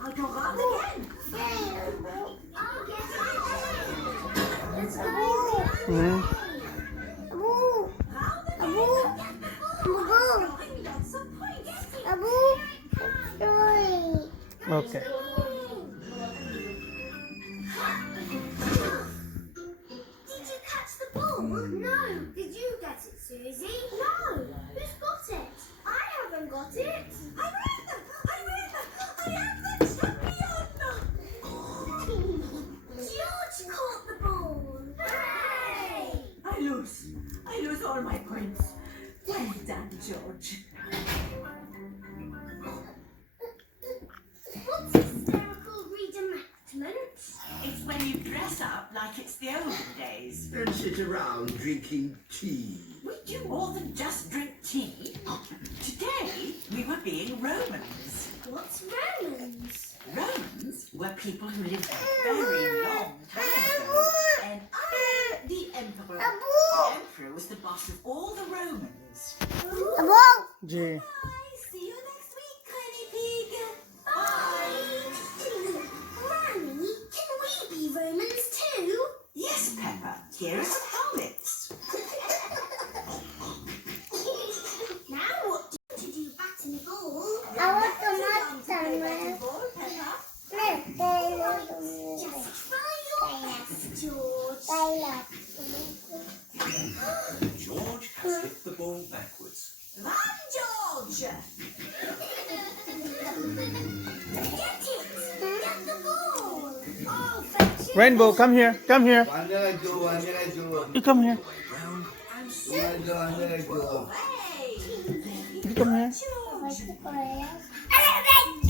I'll go round again. Okay. Did you catch the ball? No. Did you get it, Susie? No. Who's got it? I haven't got it. I win! I am the champion! George caught the ball. Hooray! I lose all my points. Well done, George. What's hysterical reenactment? It's when you dress up like it's the olden days. And sit around drinking tea. We do more than just drink tea. Today, we were being Romans. What's Romans? Romans were people who lived a very long time ago. And the emperor. The emperor was the boss of all the Romans. G. Bye. See you next week, Tiny Pig. Bye. Granny, can we be Romans too? Yes, Peppa. Here are some helmets. Now what do you do? Batten the ball? I want the mutton. Ball, Peppa. Just try your best, George. George has hit the ball backwards. Run, George! Get it! Get the ball! Oh, thank you. Rainbow, come here. Come here. One that I do. You come here. Round and One that I do. Hey! You come here. George! Hey!